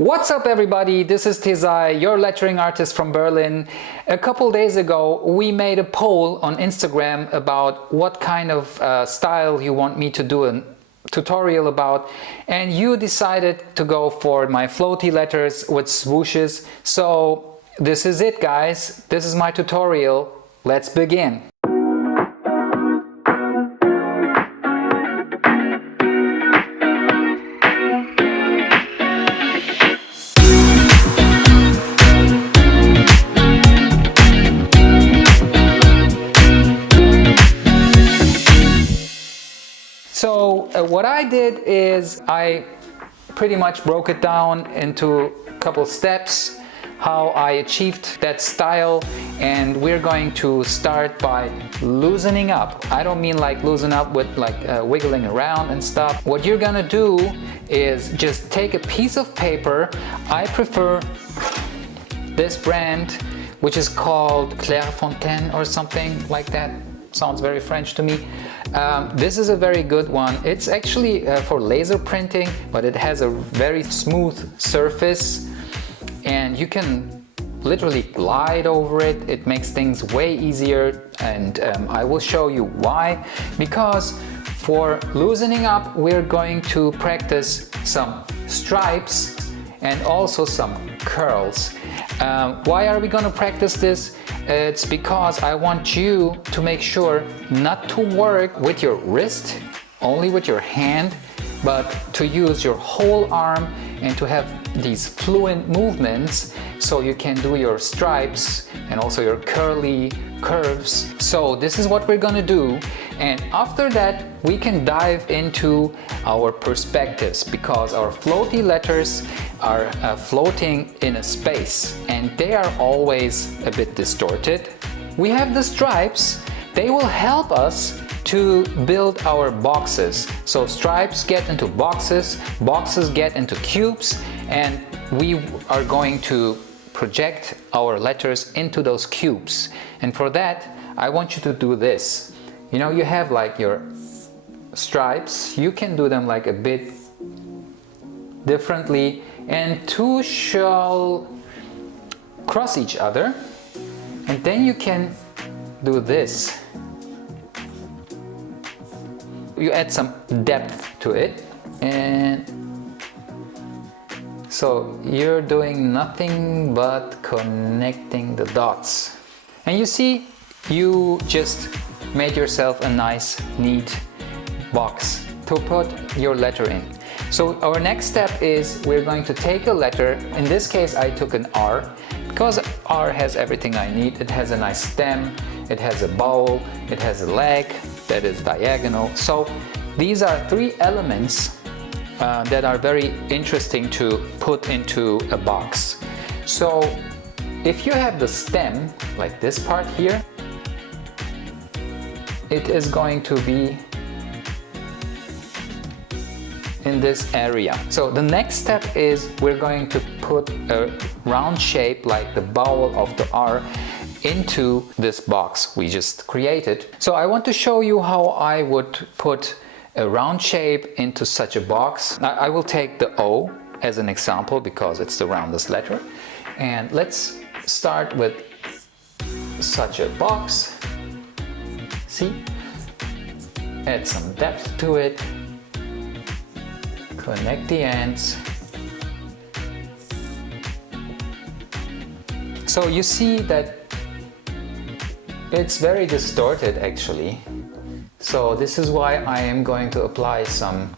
What's up everybody, this is Tezay, your lettering artist from Berlin. A couple days ago we made a poll on Instagram about what kind of style you want me to do a tutorial about, and you decided to go for my floaty letters with swooshes. So this is it guys, this is my tutorial, let's begin. So what I did is I pretty much broke it down into a couple steps how I achieved that style, and we're going to start by loosening up. I don't mean like loosen up with like wiggling around and stuff. What you're gonna do is just take a piece of paper. I prefer this brand, which is called Clairefontaine or something like that. Sounds very French to me. This is a very good one. It's actually for laser printing, but it has a very smooth surface and you can literally glide over it. It makes things way easier, and I will show you why. Because for loosening up, we're going to practice some stripes and also some curls. Why are we going to practice this? It's because I want you to make sure not to work with your wrist, only with your hand, but to use your whole arm and to have these fluent movements so you can do your stripes and also your curly curves. So this is what we're gonna do, and after that we can dive into our perspectives, because our floaty letters are floating in a space and they are always a bit distorted. We have the stripes, they will help us to build our boxes. So stripes get into boxes, boxes get into cubes, and we are going to project our letters into those cubes. And for that, I want you to do this. You know, you have like your stripes, you can do them like a bit differently, and two shall cross each other, and then you can do this. You add some depth to it, and so you're doing nothing but connecting the dots. And you see, you just made yourself a nice, neat box to put your letter in. So our next step is we're going to take a letter. In this case, I took an R, because R has everything I need. It has a nice stem, it has a bowl, it has a leg that is diagonal. So these are three elements that are very interesting to put into a box. So if you have the stem, like this part here, it is going to be in this area. So the next step is we're going to put a round shape like the bowl of the R into this box we just created. So I want to show you how I would put a round shape into such a box. I will take the O as an example because it's the roundest letter, and let's start with such a box. See? Add some depth to it, connect the ends. So you see that it's very distorted actually. So this is why I am going to apply some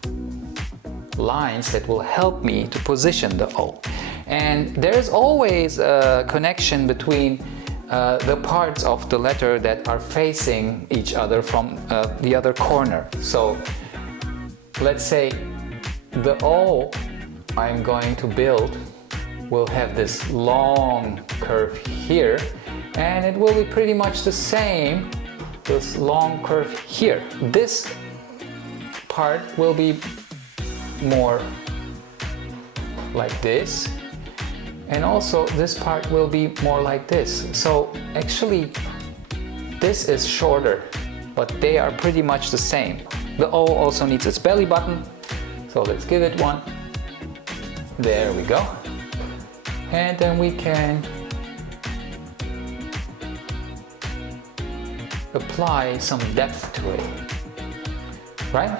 lines that will help me to position the O. And there's always a connection between the parts of the letter that are facing each other from the other corner. So let's say the O I'm going to build will have this long curve here, and it will be pretty much the same, this long curve here. This part will be more like this, and also this part will be more like this. So actually this is shorter, but they are pretty much the same. The O also needs its belly button, so let's give it one. There we go. And then we can apply some depth to it, right?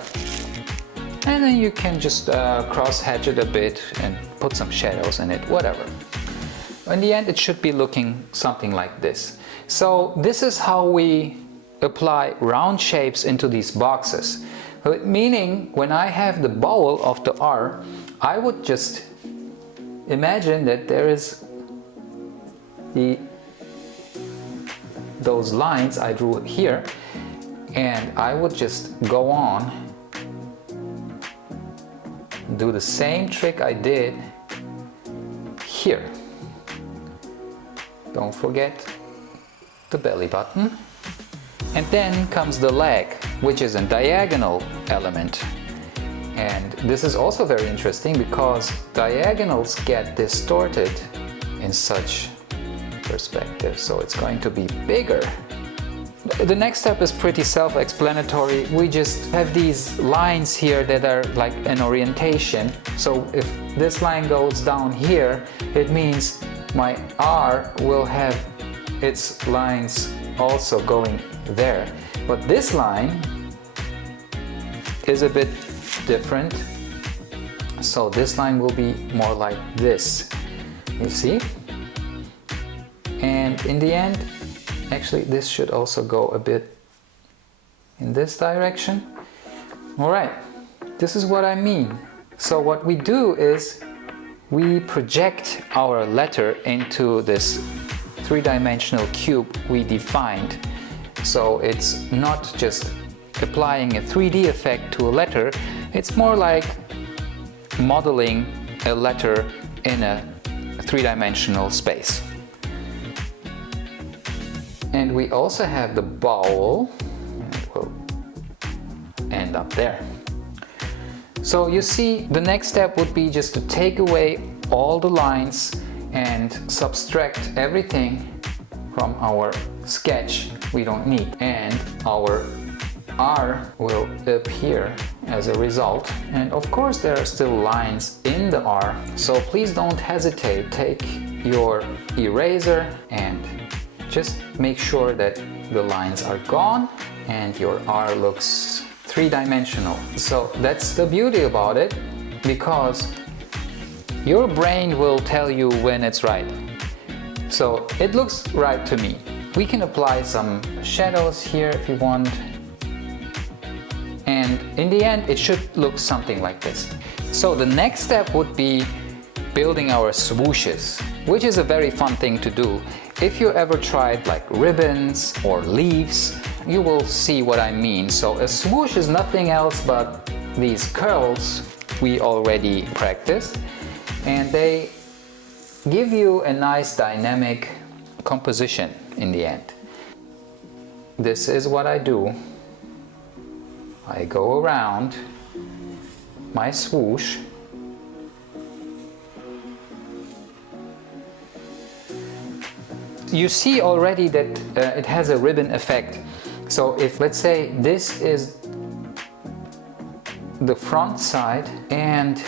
And then you can just cross hatch it a bit and put some shadows in it, whatever. In the end, it should be looking something like this. So this is how we apply round shapes into these boxes. Meaning, when I have the bowl of the R, I would just imagine that there is those lines I drew here, and I would just go on, do the same trick I did here. Don't forget the belly button. And then comes the leg, which is a diagonal element. And this is also very interesting because diagonals get distorted in such perspective, so it's going to be bigger. The next step is pretty self-explanatory. We just have these lines here that are like an orientation. So if this line goes down here, it means my R will have its lines also going there. But this line is a bit different. So this line will be more like this, you see? And in the end, actually this should also go a bit in this direction. All right, this is what I mean. So what we do is we project our letter into this three-dimensional cube we defined. So it's not just applying a 3D effect to a letter, it's more like modeling a letter in a three-dimensional space. And we also have the bowl, and it will end up there. So you see, the next step would be just to take away all the lines and subtract everything from our sketch we don't need, and our R will appear as a result. And of course there are still lines in the R, so please don't hesitate. Take your eraser and just make sure that the lines are gone and your R looks three-dimensional. So that's the beauty about it, because your brain will tell you when it's right. So it looks right to me. We can apply some shadows here if you want. And in the end, it should look something like this. So the next step would be building our swooshes, which is a very fun thing to do. If you ever tried like ribbons or leaves, you will see what I mean. So a swoosh is nothing else but these curls we already practiced, and they give you a nice dynamic composition in the end. This is what I do. I go around my swoosh. You see already that it has a ribbon effect. So if, let's say, this is the front side and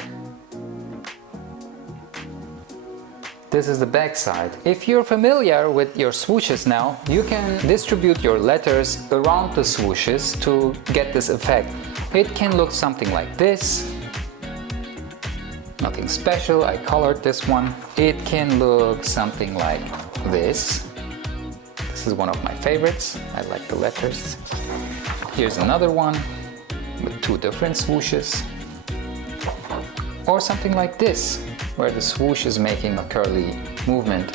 this is the back side. If you're familiar with your swooshes now, you can distribute your letters around the swooshes to get this effect. It can look something like this. Nothing special, I colored this one. It can look something like this. This is one of my favorites. I like the letters. Here's another one with two different swooshes. Or something like this, where the swoosh is making a curly movement.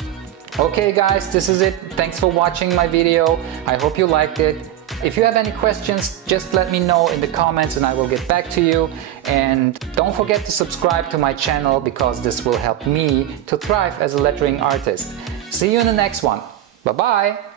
Okay guys, this is it. Thanks for watching my video. I hope you liked it. If you have any questions, just let me know in the comments and I will get back to you. And don't forget to subscribe to my channel, because this will help me to thrive as a lettering artist. See you in the next one. Bye-bye.